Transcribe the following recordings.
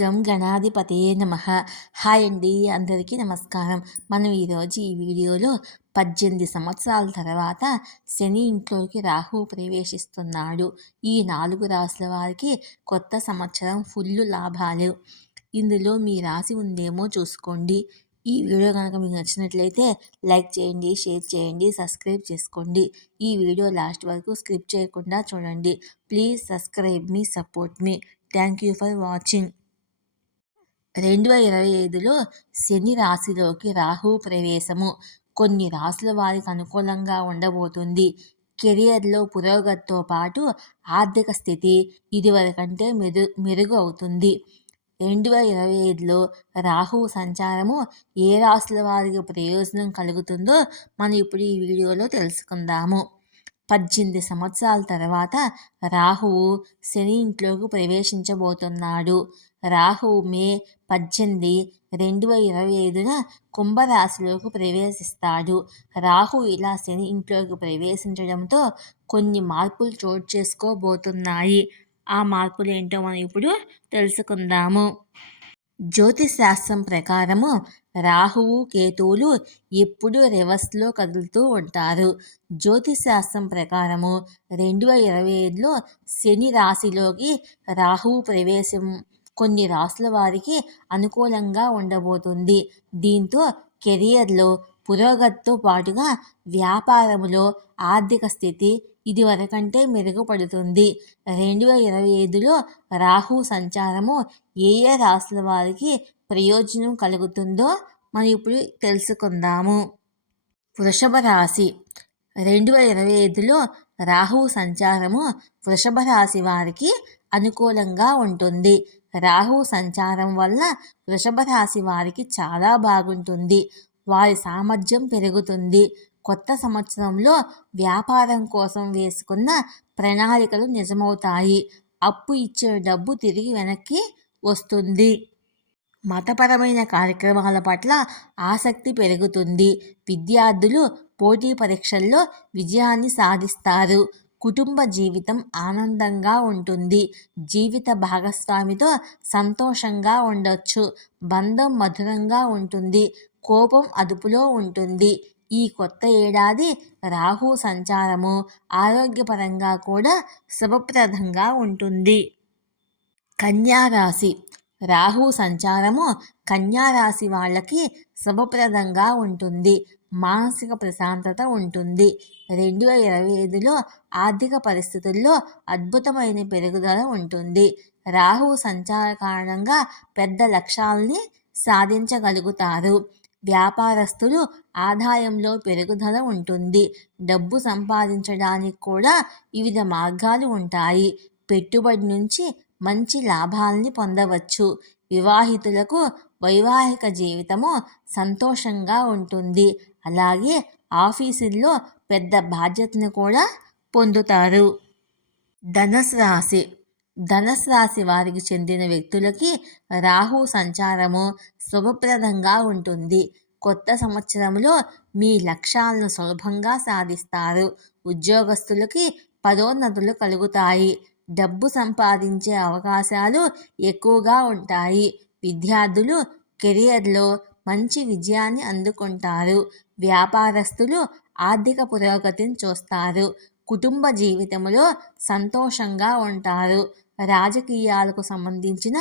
గం గణాధిపతయే నమః. హాయ్ అండి, అందరికీ నమస్కారం. మనం ఈరోజు ఈ వీడియోలో 18 సంవత్సరాల తర్వాత శని ఇంట్లోకి రాహువు ప్రవేశిస్తున్నాడు. ఈ 4 రాశుల వారికి కొత్త సంవత్సరం ఫుల్లు లాభాలు. ఇందులో మీ రాశి ఉందేమో చూసుకోండి. ఈ వీడియో కనుక మీకు నచ్చినట్లయితే లైక్ చేయండి, షేర్ చేయండి, సబ్స్క్రైబ్ చేసుకోండి. ఈ వీడియో లాస్ట్ వరకు స్కిప్ చేయకుండా చూడండి. ప్లీజ్ సబ్స్క్రైబ్ మీ, సపోర్ట్ మీ. Thank you for watching. 2025లో శని రాశిలోకి రాహువు ప్రవేశము కొన్ని రాశుల వారికి అనుకూలంగా ఉండబోతుంది. కెరియర్లో పురోగతితో పాటు ఆర్థిక స్థితి ఇదివరకంటే మెరుగు అవుతుంది. 2025లో రాహువు సంచారము ఏ రాశుల వారికి ప్రయోజనం కలుగుతుందో మనం ఇప్పుడు ఈ వీడియోలో తెలుసుకుందాము. 18 సంవత్సరాల తర్వాత రాహువు శని ఇంట్లోకి ప్రవేశించబోతున్నాడు. రాహువు మే 18, 2025న కుంభరాశిలోకి ప్రవేశిస్తాడు. రాహు ఇలా శని ఇంట్లోకి ప్రవేశించడంతో కొన్ని మార్పులు చోటు చేసుకోబోతున్నాయి. ఆ మార్పులు ఏంటో మనం ఇప్పుడు తెలుసుకుందాము. జ్యోతిశాస్త్రం ప్రకారము రాహువు, కేతువులు ఎప్పుడూ రివర్స్లో కదులుతూ ఉంటారు. జ్యోతిశాస్త్రం ప్రకారము 2025లో శని రాశిలోకి రాహువు ప్రవేశం కొన్ని రాశుల వారికి అనుకూలంగా ఉండబోతుంది. దీంతో కెరియర్లో పురోగతితో పాటుగా వ్యాపారములో ఆర్థిక స్థితి ఇదివరకంటే మెరుగుపడుతుంది. 2025లో రాహు సంచారము ఏ రాశుల వారికి ప్రయోజనం కలుగుతుందో మనం ఇప్పుడు తెలుసుకుందాము. వృషభ రాశి. 2025లో రాహు సంచారము వృషభ రాశి వారికి అనుకూలంగా ఉంటుంది. రాహు సంచారం వల్ల వృషభ రాశి వారికి చాలా బాగుంటుంది. వారి సామర్థ్యం పెరుగుతుంది. కొత్త సంవత్సరంలో వ్యాపారం కోసం వేసుకున్న ప్రణాళికలు నిజమవుతాయి. అప్పు ఇచ్చిన డబ్బు తిరిగి వెనక్కి వస్తుంది. మతపరమైన కార్యక్రమాల పట్ల ఆసక్తి పెరుగుతుంది. విద్యార్థులు పోటీ పరీక్షల్లో విజయాన్ని సాధిస్తారు. కుటుంబ జీవితం ఆనందంగా ఉంటుంది. జీవిత భాగస్వామితో సంతోషంగా ఉండొచ్చు. బంధం మధురంగా ఉంటుంది. కోపం అదుపులో ఉంటుంది. ఈ కొత్త ఏడాది రాహు సంచారము ఆరోగ్యపరంగా కూడా శుభప్రదంగా ఉంటుంది. కన్యా రాశి. రాహు సంచారము కన్యా రాశి వాళ్ళకి శుభప్రదంగా ఉంటుంది. మానసిక ప్రశాంతత ఉంటుంది. 2025లో ఆర్థిక పరిస్థితుల్లో అద్భుతమైన పెరుగుదల ఉంటుంది. రాహు సంచార కారణంగా పెద్ద లక్ష్యాల్ని సాధించగలుగుతారు. వ్యాపారస్తులు ఆదాయంలో పెరుగుదల ఉంటుంది. డబ్బు సంపాదించడానికి కూడా వివిధ మార్గాలు ఉంటాయి. పెట్టుబడి నుంచి మంచి లాభాల్ని పొందవచ్చు. వివాహితులకు వైవాహిక జీవితము సంతోషంగా ఉంటుంది. అలాగే ఆఫీసుల్లో పెద్ద బాధ్యతను కూడా పొందుతారు. ధనుసు రాశి. ధనుసు రాశి వారికి చెందిన వ్యక్తులకి రాహు సంచారము శుభప్రదంగా ఉంటుంది. కొత్త సంవత్సరంలో మీ లక్ష్యాలను సులభంగా సాధిస్తారు. ఉద్యోగస్తులకి పదోన్నతులు కలుగుతాయి. డబ్బు సంపాదించే అవకాశాలు ఎక్కువగా ఉంటాయి. విద్యార్థులు కెరియర్లో మంచి విజయాన్ని అందుకుంటారు. వ్యాపారస్తులు ఆర్థిక పురోగతిని చూస్తారు. కుటుంబ జీవితంలో సంతోషంగా ఉంటారు. రాజకీయాలకు సంబంధించిన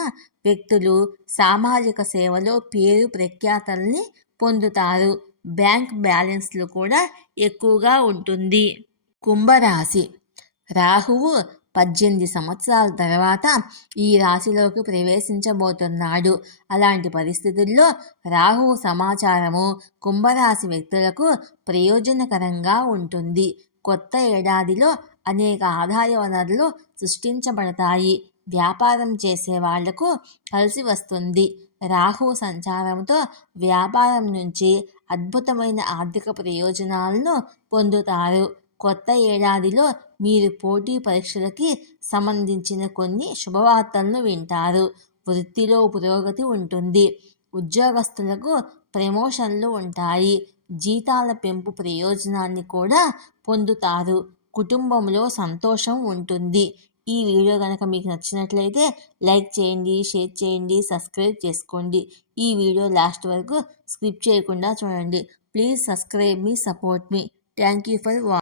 వ్యక్తులు సామాజిక సేవలో పేరు ప్రఖ్యాతల్ని పొందుతారు. బ్యాంక్ బ్యాలెన్స్లు కూడా ఎక్కువగా ఉంటుంది. కుంభరాశి. రాహువు 18 సంవత్సరాల తర్వాత ఈ రాశిలోకి ప్రవేశించబోతున్నాడు. అలాంటి పరిస్థితుల్లో రాహువు సమాచారము కుంభరాశి వ్యక్తులకు ప్రయోజనకరంగా ఉంటుంది. కొత్త ఏడాదిలో అనేక ఆదాయ వనరులు సృష్టించబడతాయి. వ్యాపారం చేసే వాళ్లకు కలిసి వస్తుంది. రాహు సంచారంతో వ్యాపారం నుంచి అద్భుతమైన ఆర్థిక ప్రయోజనాలను పొందుతారు. కొత్త ఏడాదిలో మీరు పోటీ పరీక్షలకి సంబంధించిన కొన్ని శుభవార్తలను వింటారు. వృత్తిలో పురోగతి ఉంటుంది. ఉద్యోగస్తులకు ప్రమోషన్లు ఉంటాయి. జీతాల పెంపు ప్రయోజనాన్ని కూడా పొందుతారు. కుటుంబంలో సంతోషం ఉంటుంది. ఈ వీడియో కనుక మీకు నచ్చినట్లయితే లైక్ చేయండి, షేర్ చేయండి, సబ్స్క్రైబ్ చేసుకోండి. ఈ వీడియో లాస్ట్ వరకు స్కిప్ చేయకుండా చూడండి. ప్లీజ్ సబ్స్క్రైబ్ మీ, సపోర్ట్ మీ. Thank you for watching.